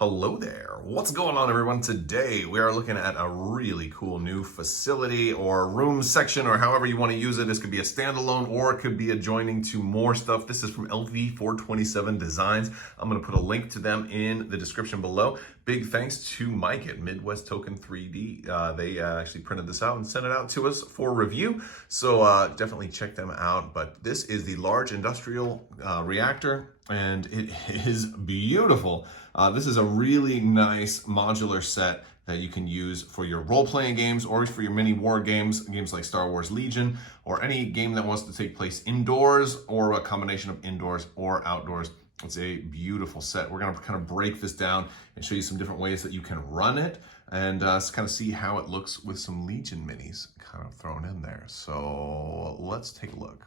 Hello there. What's going on, everyone? Today we are looking at a really cool new facility or room section, or however you want to use it. This could be a standalone or it could be adjoining to more stuff. This is from LV427 Designs. I'm going to put a link to them in the description below. Big thanks to Mike at Midwest Token 3D. They actually printed this out and sent it out to us for review. So definitely check them out. But this is the large industrial reactor, and it is beautiful. This is a really nice modular set that you can use for your role-playing games or for your mini war games like Star Wars Legion, or any game that wants to take place indoors or a combination of indoors or outdoors. It's a beautiful set. We're going to kind of break this down and show you some different ways that you can run it, and kind of see how it looks with some Legion minis kind of thrown in there. So let's take a look.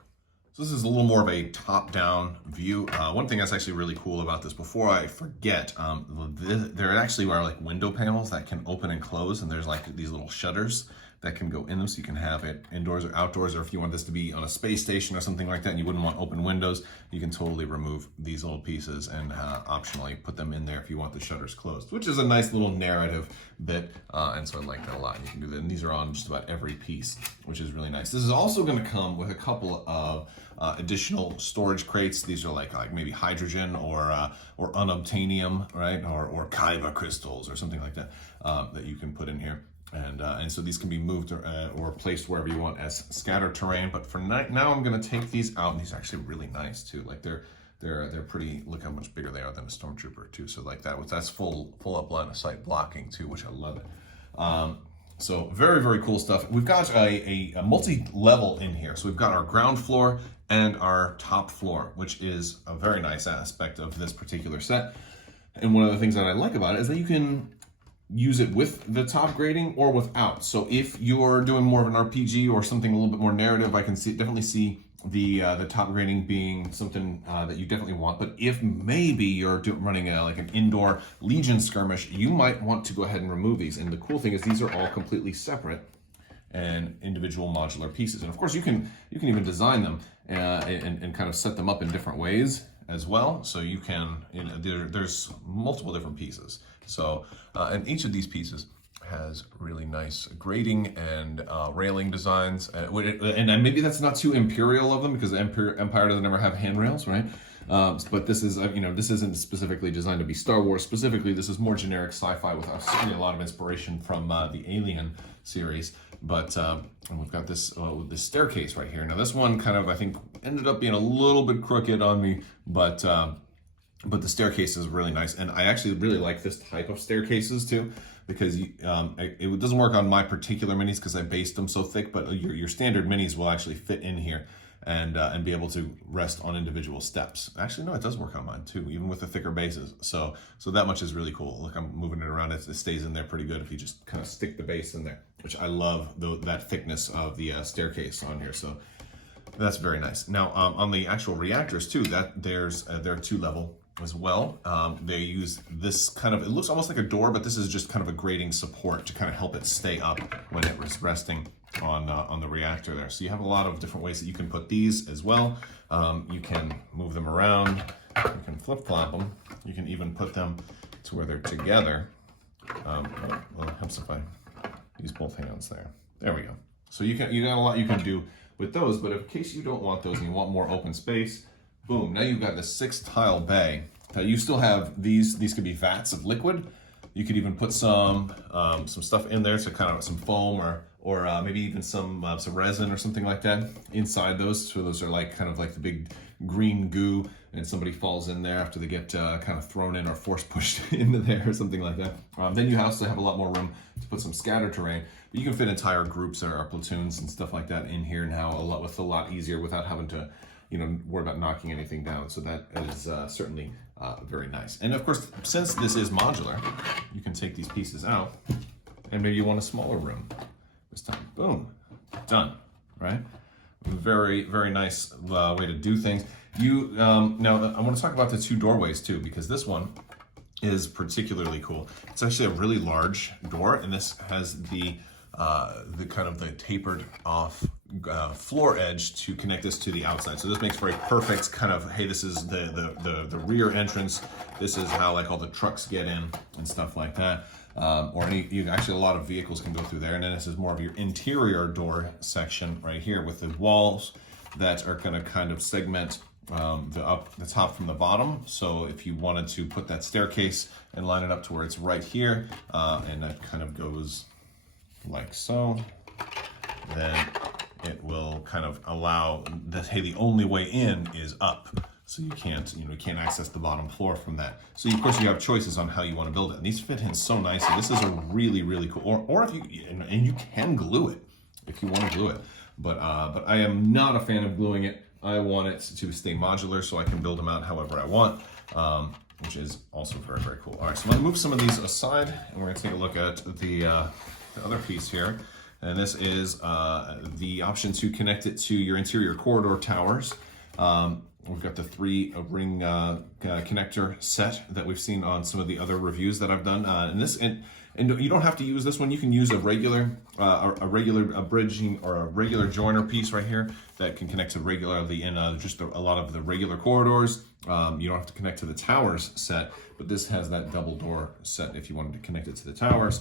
So this is a little more of a top-down view. One thing that's actually really cool about this, before I forget, there actually are like window panels that can open and close, and there's like these little shutters that can go in them, so you can have it indoors or outdoors, or if you want this to be on a space station or something like that and you wouldn't want open windows, you can totally remove these little pieces and optionally put them in there if you want the shutters closed, which is a nice little narrative bit, and so I like that a lot. You can do that, and these are on just about every piece, which is really nice. This is also going to come with a couple of additional storage crates. These are like maybe hydrogen or unobtainium, right, or kyber crystals or something like that, that you can put in here. And so these can be moved or placed wherever you want as scatter terrain. But for now, I'm going to take these out, and these are actually really nice too. Like they're pretty. Look how much bigger they are than a stormtrooper too. So like that's full up line of sight blocking too, which I love it. So very cool stuff. We've got a multi-level in here. So we've got our ground floor and our top floor, which is a very nice aspect of this particular set. And one of the things that I like about it is that you can use it with the top grading or without. So if you're doing more of an RPG or something a little bit more narrative, I can definitely see the top grading being something that you definitely want. But if maybe you're running like an indoor Legion skirmish, you might want to go ahead and remove these. And the cool thing is these are all completely separate and individual modular pieces. And of course you can even design them and kind of set them up in different ways as well. So you can, there's multiple different pieces. So, and each of these pieces has really nice grading and railing designs. And maybe that's not too imperial of them, because Empire doesn't ever have handrails, right? But this is, this isn't specifically designed to be Star Wars specifically. This is more generic sci-fi with certainly a lot of inspiration from the Alien series. But and we've got this staircase right here. Now this one kind of, I think, ended up being a little bit crooked on me, but the staircase is really nice, and I actually really like this type of staircases too, because it doesn't work on my particular minis because I based them so thick, but your standard minis will actually fit in here and be able to rest on individual steps. Actually, no, it does work on mine too, even with the thicker bases. So that much is really cool. Look, I'm moving it around. It stays in there pretty good if you just kind of stick the base in there, which I love that thickness of the staircase on here. So that's very nice. Now on the actual reactors too, they're 2-level as well. They use this kind of, it looks almost like a door, but this is just kind of a grading support to kind of help it stay up when it was resting on the reactor there. So you have a lot of different ways that you can put these as well. You can move them around, you can flip-flop them, you can even put them to where they're together. Well, it helps if I use both hands there. There we go. So you got a lot you can do with those, but in case you don't want those and you want more open space, boom, now you've got this 6-tile bay. You still have these could be vats of liquid. You could even put some stuff in there, so kind of some foam or maybe even some resin or something like that inside those. So those are like kind of like the big green goo, and somebody falls in there after they get kind of thrown in or force pushed into there or something like that. Then you also have a lot more room to put some scatter terrain. But you can fit entire groups or platoons and stuff like that in here now with a lot easier without having to worry about knocking anything down. So that is certainly very nice. And of course, since this is modular, you can take these pieces out, and maybe you want a smaller room this time. Boom, done, right? Very nice way to do things. Now I want to talk about the 2 doorways too, because this one is particularly cool. It's actually a really large door, and this has the kind of the tapered off floor edge to connect this to the outside. So this makes for a perfect kind of, hey, this is the rear entrance. This is how like all the trucks get in and stuff like that. Or actually a lot of vehicles can go through there. And then this is more of your interior door section right here with the walls that are going to kind of segment the top from the bottom. So if you wanted to put that staircase and line it up to where it's right here, and that kind of goes like so, then it will kind of allow that, hey, the only way in is up. So you can't access the bottom floor from that. So of course you have choices on how you want to build it. And these fit in so nicely. This is a really, really cool, or if you, and you can glue it if you want to glue it. But I am not a fan of gluing it. I want it to stay modular so I can build them out however I want, which is also very, very cool. All right, so I'm gonna move some of these aside and we're gonna take a look at the other piece here. And this is the option to connect it to your interior corridor towers. We've got the 3-ring connector set that we've seen on some of the other reviews that I've done. And you don't have to use this one. You can use a regular bridging or a regular joiner piece right here that can connect to regularly in just a lot of the regular corridors. You don't have to connect to the towers set, but this has that double door set if you wanted to connect it to the towers.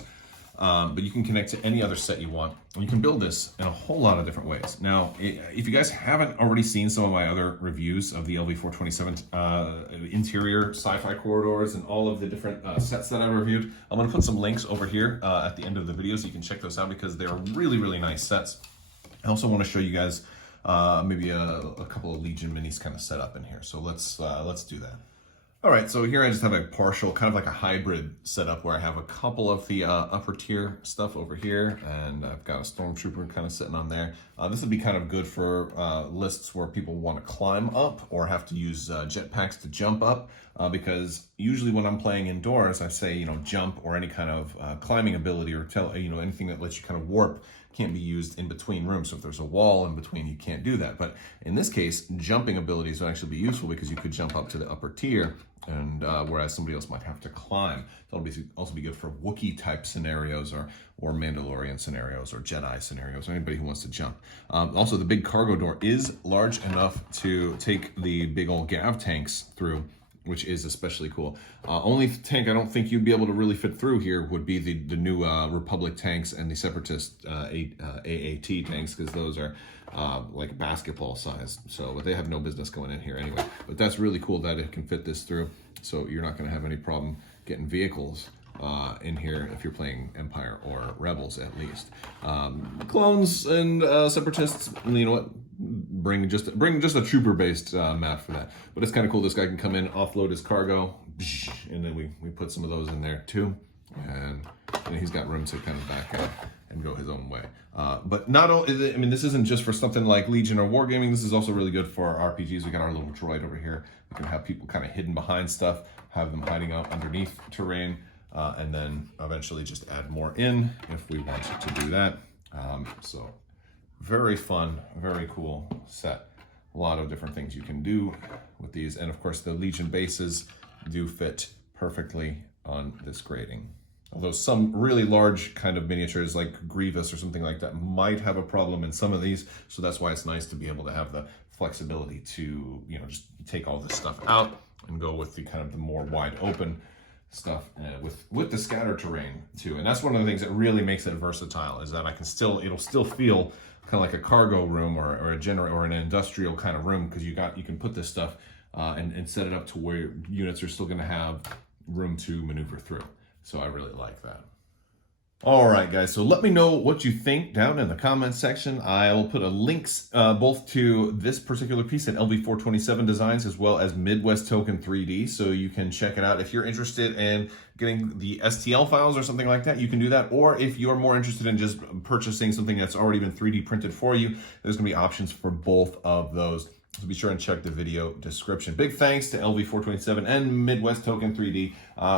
But you can connect to any other set you want. And you can build this in a whole lot of different ways. Now, if you guys haven't already seen some of my other reviews of the LV427 interior Sci-Fi corridors and all of the different sets that I reviewed, I'm going to put some links over here at the end of the video so you can check those out because they're really, really nice sets. I also want to show you guys maybe a couple of Legion minis kind of set up in here. So let's do that. All right, so here I just have a partial, kind of like a hybrid setup where I have a couple of the upper tier stuff over here, and I've got a Stormtrooper kind of sitting on there. This would be kind of good for lists where people want to climb up or have to use jetpacks to jump up, because usually when I'm playing indoors, I say, jump or any kind of climbing ability or anything that lets you kind of warp can't be used in between rooms. So if there's a wall in between, you can't do that. But in this case, jumping abilities would actually be useful because you could jump up to the upper tier, and whereas somebody else might have to climb. That'll also be good for Wookiee type scenarios or Mandalorian scenarios or Jedi scenarios, or anybody who wants to jump. Also, the big cargo door is large enough to take the big old Gav tanks through, which is especially cool. Only tank I don't think you'd be able to really fit through here would be the new Republic tanks and the Separatist AAT tanks, because those are like basketball size. So, but they have no business going in here anyway. But that's really cool that it can fit this through. So you're not going to have any problem getting vehicles in here if you're playing Empire or Rebels, at least. Clones and Separatists, you know what? Bring just a trooper-based map for that. But it's kind of cool. This guy can come in, offload his cargo, and then we put some of those in there too. And he's got room to kind of back up and go his own way. But not only, I mean, this isn't just for something like Legion or Wargaming. This is also really good for our RPGs. We got our little droid over here. We can have people kind of hidden behind stuff, have them hiding out underneath terrain, and then eventually just add more in if we wanted to do that. So very fun, very cool set. A lot of different things you can do with these. And of course, the Legion bases do fit perfectly on this grading. Although some really large kind of miniatures like Grievous or something like that might have a problem in some of these. So that's why it's nice to be able to have the flexibility to, just take all this stuff out and go with the kind of the more wide open stuff with the scatter terrain too. And that's one of the things that really makes it versatile, is that it'll still feel kind of like a cargo room or an industrial kind of room, because you can put this stuff and set it up to where units are still going to have room to maneuver through. So I really like that. All right, guys, so let me know what you think down in the comments section. I will put links both to this particular piece at LV427 Designs as well as Midwest Token 3D, so you can check it out. If you're interested in getting the STL files or something like that, you can do that. Or if you're more interested in just purchasing something that's already been 3D printed for you, there's going to be options for both of those. So be sure and check the video description. Big thanks to LV427 and Midwest Token 3D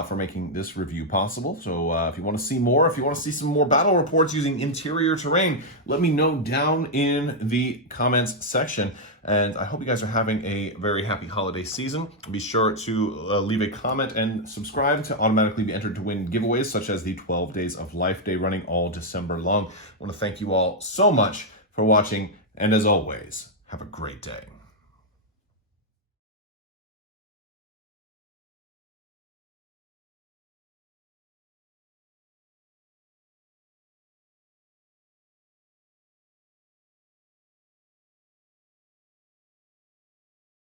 for making this review possible. So if you want to see more, if you want to see some more battle reports using interior terrain, let me know down in the comments section. And I hope you guys are having a very happy holiday season. Be sure to leave a comment and subscribe to automatically be entered to win giveaways such as the 12 Days of Life Day running all December long. I want to thank you all so much for watching. And as always, have a great day.